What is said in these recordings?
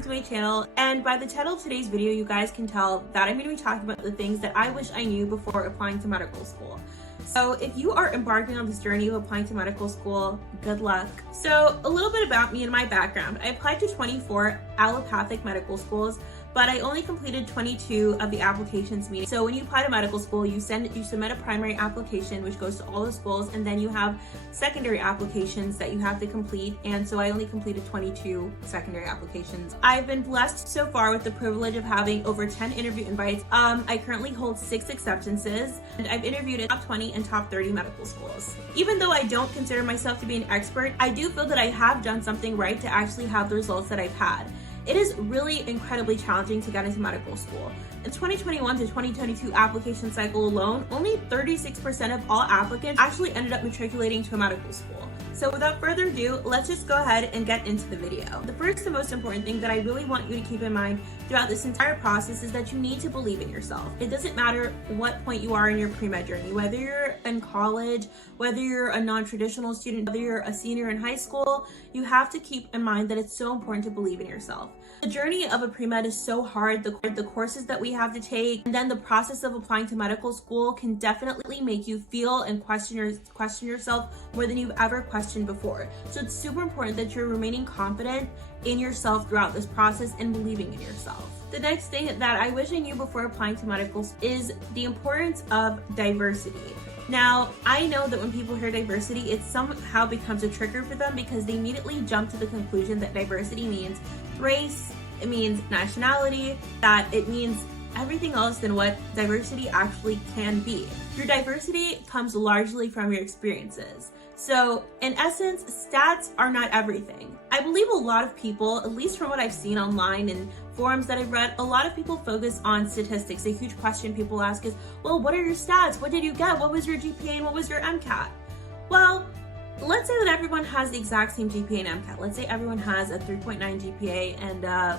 welcome to my channel. And by the title of today's video, you guys can tell that I'm going to be talking about the things that I wish I knew before applying to medical school. So if you are embarking on this journey of applying to medical school, good luck. So a little bit about me and my background. I applied to 24 allopathic medical schools, but I only completed 22 of the applications meeting. So when you apply to medical school, you submit a primary application, which goes to all the schools, and then you have secondary applications that you have to complete. And so I only completed 22 secondary applications. I've been blessed so far with the privilege of having over 10 interview invites. I currently hold 6 acceptances, and I've interviewed at top 20 and top 30 medical schools. Even though I don't consider myself to be an expert, I do feel that I have done something right to actually have the results that I've had. It is really incredibly challenging to get into medical school. In 2021 to 2022 application cycle alone, only 36% of all applicants actually ended up matriculating to a medical school. So without further ado, let's just go ahead and get into the video. The first and most important thing that I really want you to keep in mind throughout this entire process is that you need to believe in yourself. It doesn't matter what point you are in your pre-med journey, whether you're in college, whether you're a non-traditional student, whether you're a senior in high school, you have to keep in mind that it's so important to believe in yourself. The journey of a pre-med is so hard. The courses that we have to take, and then the process of applying to medical school can definitely make you feel and question yourself more than you've ever questioned before. So it's super important that you're remaining confident in yourself throughout this process and believing in yourself. The next thing that I wish I knew before applying to medical school is the importance of diversity. Now, I know that when people hear diversity, it somehow becomes a trigger for them because they immediately jump to the conclusion that diversity means race, it means nationality, that it means everything else than what diversity actually can be. Your diversity comes largely from your experiences. So in essence, stats are not everything. I believe a lot of people, at least from what I've seen online and forums that I've read, a lot of people focus on statistics. A huge question people ask is, well, what are your stats? What did you get? What was your GPA and what was your MCAT? Well, let's say that everyone has the exact same GPA and MCAT. Let's say everyone has a 3.9 GPA and a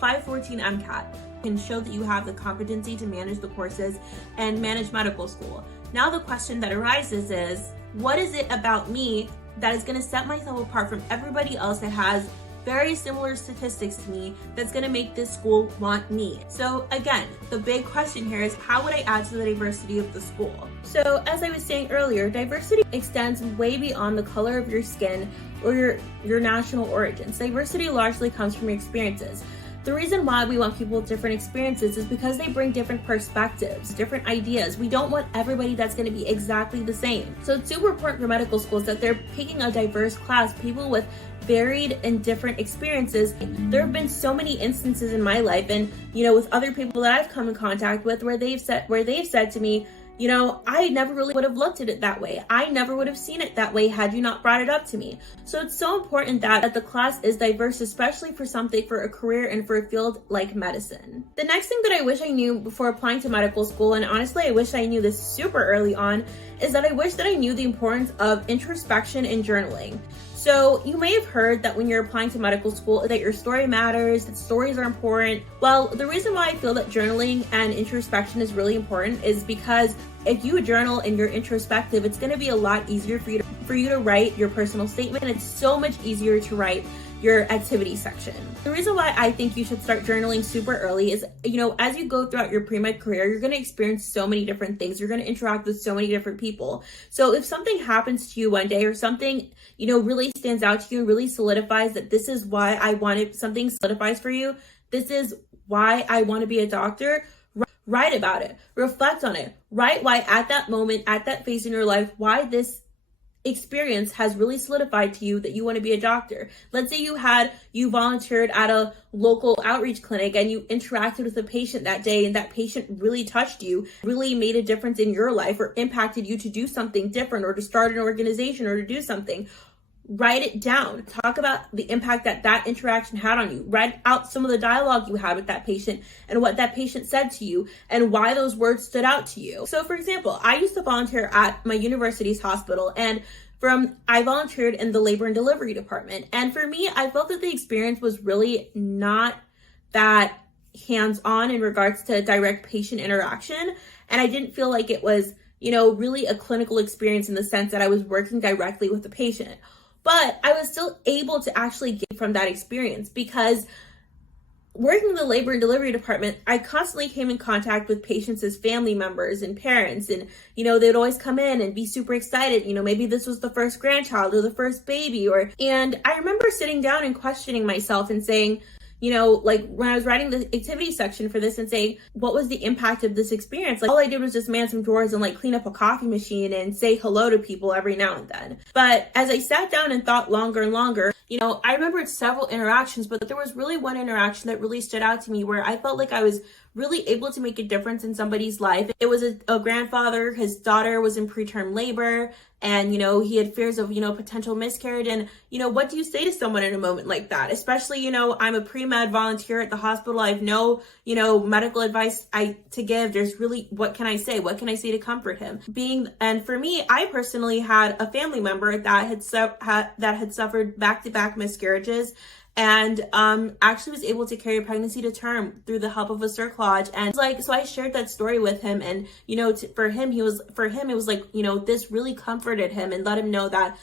514 MCAT. Can show that you have the competency to manage the courses and manage medical school. Now the question that arises is, what is it about me that is going to set myself apart from everybody else that has very similar statistics to me that's going to make this school want me? So again, the big question here is, how would I add to the diversity of the school? So as I was saying earlier, diversity extends way beyond the color of your skin or your national origins. Diversity largely comes from your experiences. The reason why we want people with different experiences is because they bring different perspectives, different ideas. We don't want everybody that's going to be exactly the same. So it's super important for medical schools that they're picking a diverse class, people with varied and different experiences. There have been so many instances in my life and, with other people that I've come in contact with where they've said to me, I never really would have looked at it that way. I never would have seen it that way had you not brought it up to me. So it's so important that the class is diverse, especially for a career and for a field like medicine. The next thing that I wish I knew before applying to medical school, and honestly, I wish I knew this super early on, is that I wish that I knew the importance of introspection and journaling. So you may have heard that when you're applying to medical school that your story matters, that stories are important. Well, the reason why I feel that journaling and introspection is really important is because if you journal and you're introspective, it's going to be a lot easier for you to write your personal statement. It's so much easier to write your activity section. The reason why I think you should start journaling super early is, as you go throughout your pre-med career, you're going to experience so many different things. You're going to interact with so many different people. So if something happens to you one day or something, really stands out to you and really solidifies that this is why something solidifies for you, this is why I want to be a doctor, write about it, reflect on it, write why at that moment, at that phase in your life, why this experience has really solidified to you that you want to be a doctor. Let's say you volunteered at a local outreach clinic and you interacted with a patient that day and that patient really touched you, really made a difference in your life or impacted you to do something different or to start an organization or to do something. Write it down. Talk about the impact that interaction had on you. Write out some of the dialogue you had with that patient and what that patient said to you and why those words stood out to you. So for example, I used to volunteer at my university's hospital and I volunteered in the labor and delivery department. And for me, I felt that the experience was really not that hands-on in regards to direct patient interaction. And I didn't feel like it was, really a clinical experience in the sense that I was working directly with the patient. But I was still able to actually gain from that experience because working in the labor and delivery department, I constantly came in contact with patients as family members and parents. And, they'd always come in and be super excited. Maybe this was the first grandchild or the first baby, and I remember sitting down and questioning myself and saying, like when I was writing the activity section for this and saying, what was the impact of this experience? Like all I did was just man some drawers and like clean up a coffee machine and say hello to people every now and then. But as I sat down and thought longer and longer, I remembered several interactions, but there was really one interaction that really stood out to me where I felt like I was really able to make a difference in somebody's life. It was a grandfather, his daughter was in preterm labor, and he had fears of potential miscarriage. And what do you say to someone in a moment like that? Especially I'm a pre-med volunteer at the hospital. I have no medical advice to give. There's really, what can I say to comfort him? And for me, I personally had a family member that had suffered back-to-back miscarriages, and actually was able to carry a pregnancy to term through the help of a cerclage. And so I shared that story with him, and for him it was like this really comforted him and let him know that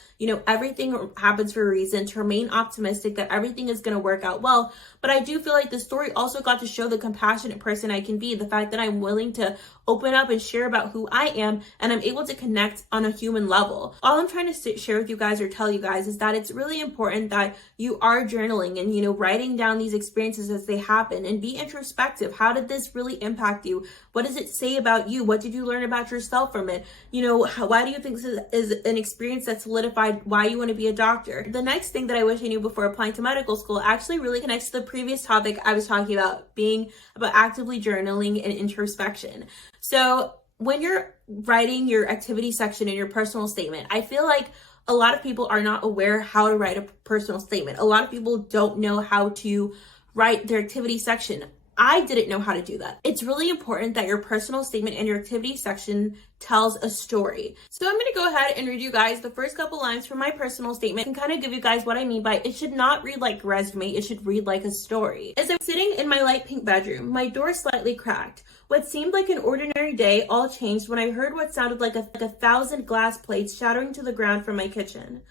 everything happens for a reason, to remain optimistic that everything is going to work out well. But I do feel like the story also got to show the compassionate person I can be, the fact that I'm willing to open up and share about who I am, and I'm able to connect on a human level. All I'm trying to share with you guys or tell you guys is that it's really important that you are journaling and writing down these experiences as they happen, and be introspective. How did this really impact you? What does it say about you? What did you learn about yourself from it? Why do you think this is an experience that solidified why you want to be a doctor? The next thing that I wish I knew before applying to medical school actually really connects to the previous topic I was talking about, being about actively journaling and introspection. So when you're writing your activity section in your personal statement, I feel like a lot of people are not aware how to write a personal statement. A lot of people don't know how to write their activity section. I didn't know how to do that. It's really important that your personal statement and your activity section tells a story. So I'm going to go ahead and read you guys the first couple lines from my personal statement and kind of give you guys what I mean by it should not read like a resume, it should read like a story. As I'm sitting in my light pink bedroom, my door slightly cracked. What seemed like an ordinary day all changed when I heard what sounded like a 1,000 glass plates shattering to the ground from my kitchen.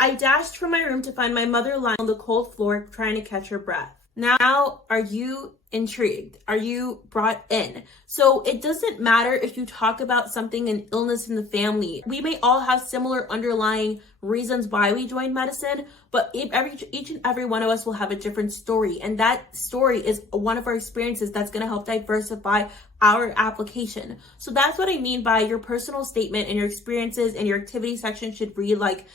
I dashed from my room to find my mother lying on the cold floor trying to catch her breath. Now, are you intrigued? Are you brought in? So it doesn't matter if you talk about something, an illness in the family. We may all have similar underlying reasons why we joined medicine, but each and every one of us will have a different story. And that story is one of our experiences that's going to help diversify our application. So that's what I mean by your personal statement and your experiences and your activity section should read like,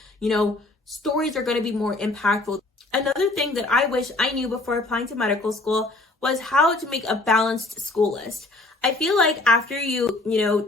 stories are going to be more impactful. Another thing that I wish I knew before applying to medical school was how to make a balanced school list. I feel like after you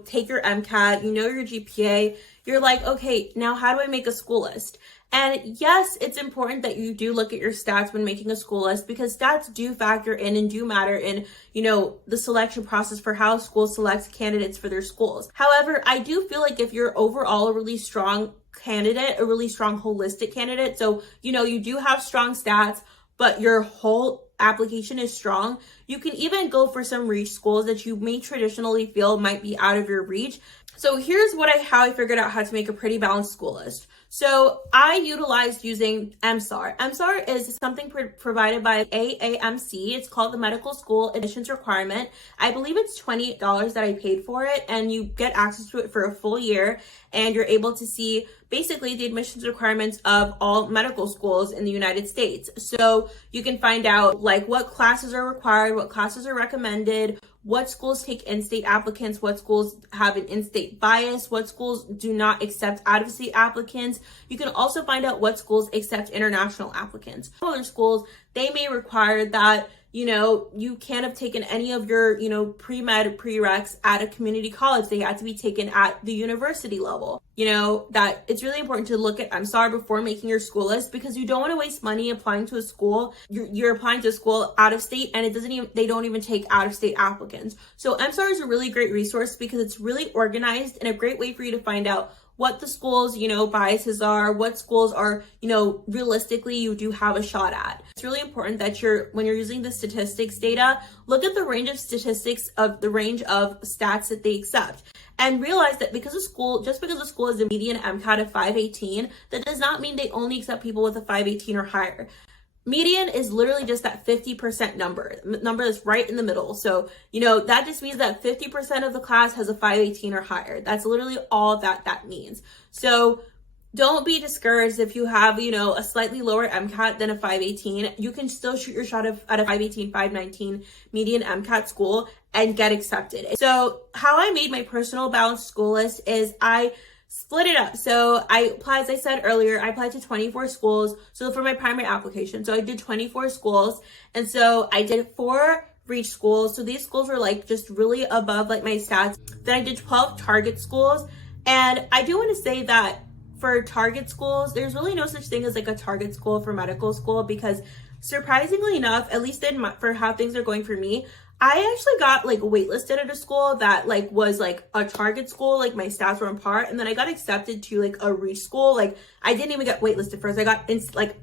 take your MCAT, your GPA, you're like, okay, now how do I make a school list? And yes, it's important that you do look at your stats when making a school list, because stats do factor in and do matter in, the selection process for how schools select candidates for their schools. However, I do feel like if you're overall a really strong candidate, a really strong holistic candidate, so, you do have strong stats, but your whole application is strong, you can even go for some reach schools that you may traditionally feel might be out of your reach. So here's how I figured out how to make a pretty balanced school list. So I utilized using MSAR. MSAR is something provided by AAMC. It's called the Medical School Admissions Requirement. I believe it's $28 that I paid for it, and you get access to it for a full year, and you're able to see basically the admissions requirements of all medical schools in the United States. So you can find out like what classes are required, what classes are recommended, what schools take in-state applicants, what schools have an in-state bias, what schools do not accept out-of-state applicants. You can also find out what schools accept international applicants. Other schools, they may require that you can't have taken any of your, pre-med prereqs at a community college. They had to be taken at the university level. That it's really important to look at MSAR before making your school list, because you don't want to waste money applying to a school. You're applying to a school out of state, and they don't even take out of state applicants. So MSAR is a really great resource because it's really organized and a great way for you to find out what the schools, biases are, what schools are, realistically you do have a shot at. It's really important that when you're using the statistics data, look at the range of statistics of the range of stats that they accept. And realize that just because a school has a median MCAT of 518, that does not mean they only accept people with a 518 or higher. Median is literally just that 50% number that's right in the middle. So, that just means that 50% of the class has a 518 or higher. That's literally all that means. So don't be discouraged if you have, a slightly lower MCAT than a 518. You can still shoot your shot at a 518, 519 median MCAT school and get accepted. So how I made my personal balanced school list is I split it up. So I applied, as I said earlier, I applied to 24 schools. So for my primary application, so I did 24 schools. And so I did 4 reach schools. So these schools were like just really above like my stats. Then I did 12 target schools. And I do want to say that for target schools, there's really no such thing as like a target school for medical school, because surprisingly enough, at least for how things are going for me, I actually got like waitlisted at a school that like was like a target school, like my stats were on par, and then I got accepted to like a reach school. Like I didn't even get waitlisted first. I got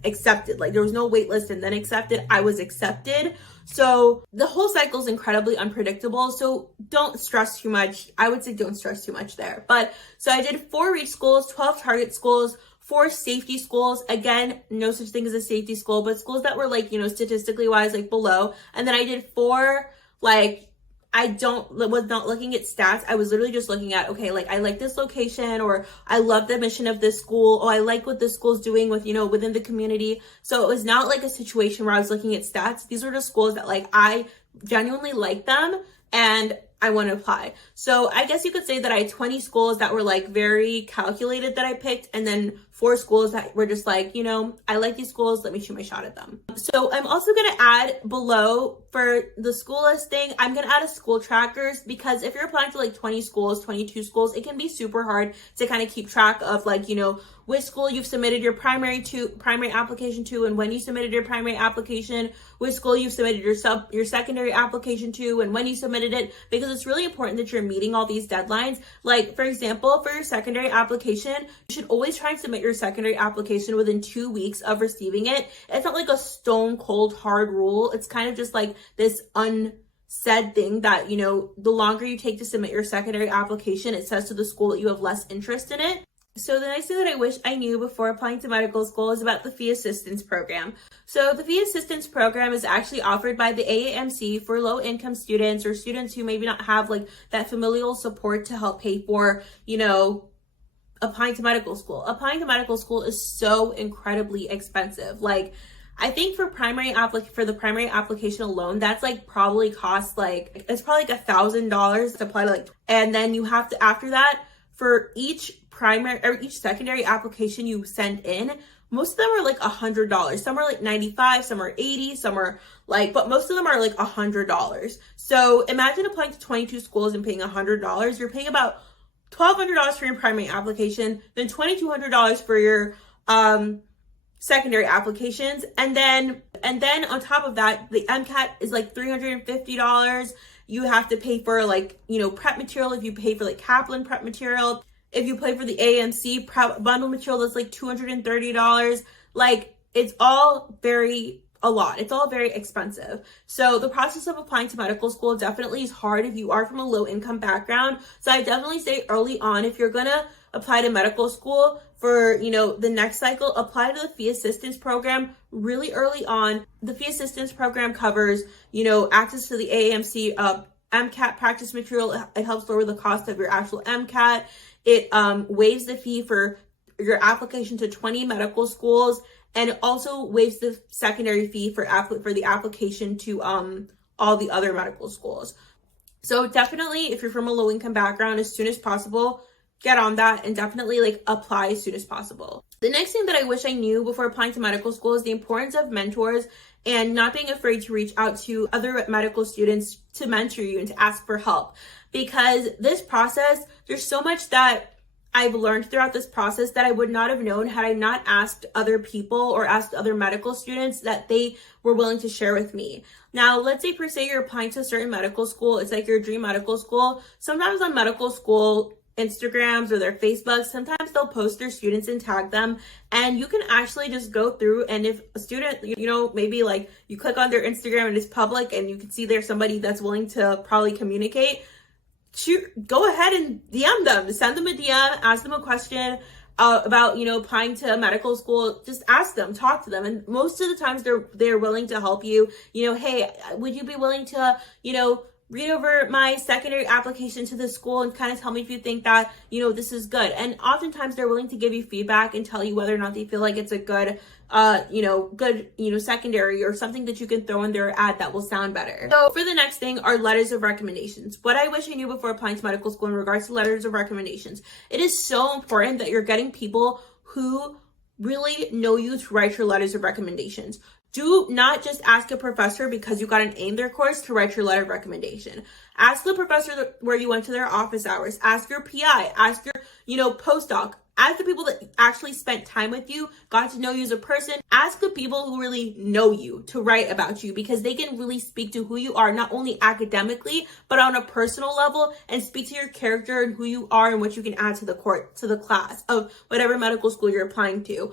accepted. Like there was no waitlist and then accepted. I was accepted. So the whole cycle is incredibly unpredictable. So don't stress too much. I would say don't stress too much there. But so I did 4 reach schools, 12 target schools, 4 safety schools. Again, no such thing as a safety school, but schools that were like, statistically wise, like below. And then I did 4, I was not looking at stats. I was literally just looking at, okay, like I like this location, or I love the mission of this school, or I like what this school's doing with, within the community. So it was not like a situation where I was looking at stats. These were just schools that like I genuinely like them and I want to apply. So I guess you could say that I had 20 schools that were like very calculated that I picked, and then 4 schools that were just like, I like these schools, let me shoot my shot at them. So I'm also going to add below for the school listing, I'm going to add a school trackers, because if you're applying to like 20 schools, 22 schools, it can be super hard to kind of keep track of like, which school you've submitted your primary application to, and when you submitted your primary application, which school you've submitted your secondary application to, and when you submitted it, because it's really important that you're meeting all these deadlines. Like for example, for your secondary application, you should always try and submit your secondary application within 2 weeks of receiving it. It's not like a stone cold hard rule. It's kind of just like this unsaid thing that, the longer you take to submit your secondary application, it says to the school that you have less interest in it. So the next thing that I wish I knew before applying to medical school is about the fee assistance program. So the fee assistance program is actually offered by the AAMC for low income students, or students who maybe not have like that familial support to help pay for, applying to medical school. Applying to medical school is so incredibly expensive. Like I think for the primary application alone, that's like probably costs like, it's probably like $1,000 to apply to like, and then you have to, after that, for each primary or each secondary application you send in, most of them are like $100. Some are like $95, some are $80, some are like, but most of them are like $100. So imagine applying to 22 schools and paying $100. You're paying about $1,200 for your primary application, then $2,200 for your secondary applications, and then on top of that, the MCAT is like $350. You have to pay for like, prep material if you pay for like Kaplan prep material. If you pay for the AMC prep bundle material, that's like $230. Like it's all a lot. It's all very expensive. So the process of applying to medical school definitely is hard if you are from a low income background. So I definitely say early on, if you're going to apply to medical school for, the next cycle, apply to the fee assistance program really early on. The fee assistance program covers, access to the AAMC MCAT practice material. It helps lower the cost of your actual MCAT. It waives the fee for your application to 20 medical schools, and it also waives the secondary fee for the application to all the other medical schools. So definitely, if you're from a low income background, as soon as possible, get on that and definitely like apply as soon as possible. The next thing that I wish I knew before applying to medical school is the importance of mentors and not being afraid to reach out to other medical students to mentor you and to ask for help. Because this process, there's so much that I've learned throughout this process that I would not have known had I not asked other people or asked other medical students that they were willing to share with me. Now, let's say per se you're applying to a certain medical school. It's like your dream medical school. Sometimes on medical school Instagrams or their Facebooks, sometimes they'll post their students and tag them, and you can actually just go through, and if a student, maybe like you click on their Instagram and it's public and you can see there's somebody that's willing to probably communicate, go ahead and DM them, send them a DM, ask them a question, about, applying to medical school, just ask them, talk to them. And most of the times they're willing to help you. Hey, would you be willing to, read over my secondary application to the school and kind of tell me if you think that, this is good. And oftentimes they're willing to give you feedback and tell you whether or not they feel like it's a good, secondary or something that you can throw in their ad that will sound better. So for the next thing are letters of recommendations. What I wish I knew before applying to medical school in regards to letters of recommendations. It is so important that you're getting people who really know you to write your letters of recommendations. Do not just ask a professor because you got an A in their course to write your letter of recommendation. Ask the professor where you went to their office hours. Ask your PI. Ask your, postdoc. Ask the people that actually spent time with you, got to know you as a person. Ask the people who really know you to write about you because they can really speak to who you are, not only academically, but on a personal level, and speak to your character and who you are and what you can add to the class of whatever medical school you're applying to.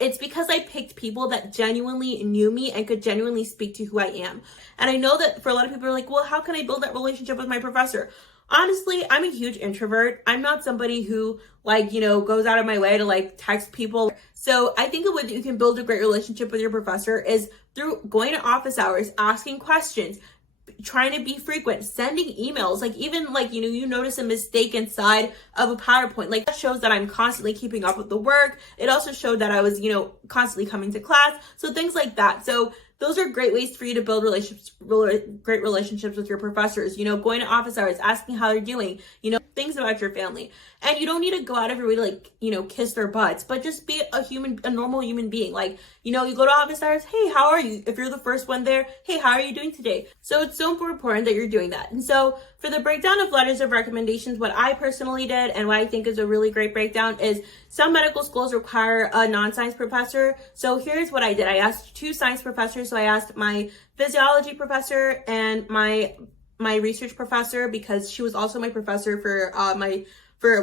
It's because I picked people that genuinely knew me and could genuinely speak to who I am. And I know that for a lot of people are like, well, how can I build that relationship with my professor? Honestly, I'm a huge introvert. I'm not somebody who goes out of my way to text people. So I think a way that you can build a great relationship with your professor is through going to office hours, asking questions, trying to be frequent, sending emails, even you notice a mistake inside of a PowerPoint, that shows that I'm constantly keeping up with the work. It also showed that I was, constantly coming to class. So things like that. So those are great ways for you to build great relationships with your professors, going to office hours, asking how they're doing, things about your family. And you don't need to go out of your way to kiss their butts, but just be a normal human being. You go to office hours, hey, how are you? If you're the first one there, hey, how are you doing today? So it's so important that you're doing that. And so for the breakdown of letters of recommendations, what I personally did and what I think is a really great breakdown is some medical schools require a non-science professor. So here's what I did. I asked 2 science professors. So I asked my physiology professor and my research professor, because she was also my professor for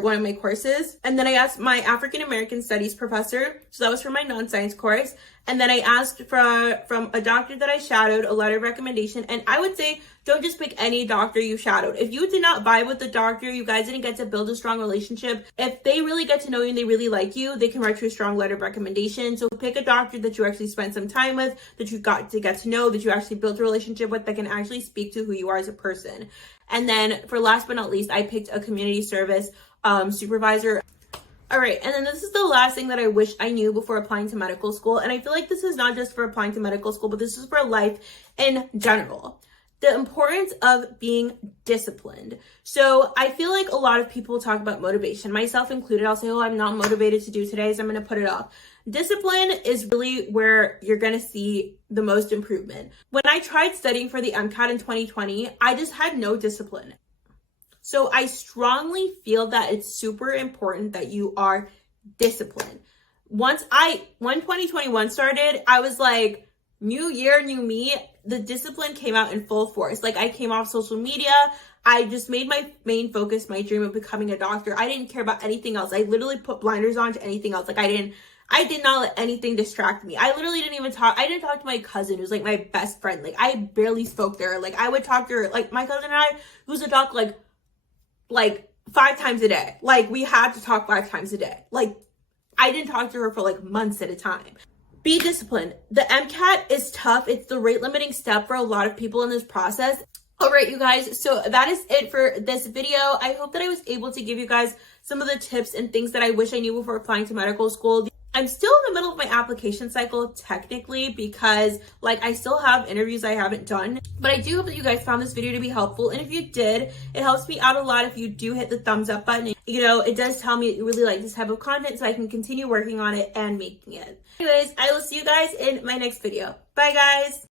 one of my courses. And then I asked my African American Studies professor, so that was for my non-science course. And then I asked from a doctor that I shadowed a letter of recommendation. And I would say, don't just pick any doctor you shadowed. If you did not vibe with the doctor, you guys didn't get to build a strong relationship, if they really get to know you and they really like you, they can write you a strong letter of recommendation. So pick a doctor that you actually spent some time with, that you got to get to know, that you actually built a relationship with, that can actually speak to who you are as a person. And then for last but not least, I picked a community service supervisor. All right, and then this is the last thing that I wish I knew before applying to medical school. And I feel like this is not just for applying to medical school, but this is for life in general. The importance of being disciplined. So I feel like a lot of people talk about motivation, myself included. I'll say, oh, I'm not motivated to do today, so I'm going to put it off. Discipline is really where you're going to see the most improvement. When I tried studying for the MCAT in 2020, I just had no discipline. So I strongly feel that it's super important that you are disciplined. When 2021 started, I was like, new year, new me. The discipline came out in full force. I came off social media. I just made my main focus my dream of becoming a doctor. I didn't care about anything else. I literally put blinders on to anything else. I did not let anything distract me. I literally didn't even talk. I didn't talk to my cousin, who's my best friend. I barely spoke to her. I would talk to her, my cousin and I, who's a doc, 5 times a day. We had to talk 5 times a day. I didn't talk to her for months at a time. Be disciplined. The MCAT is tough. It's the rate limiting step for a lot of people in this process. All right, you guys. So that is it for this video. I hope that I was able to give you guys some of the tips and things that I wish I knew before applying to medical school. I'm still in the middle of my application cycle technically because I still have interviews I haven't done, but I do hope that you guys found this video to be helpful. And if you did, it helps me out a lot if you do hit the thumbs up button. It does tell me that you really like this type of content so I can continue working on it and making it. Anyways, I will see you guys in my next video. Bye guys.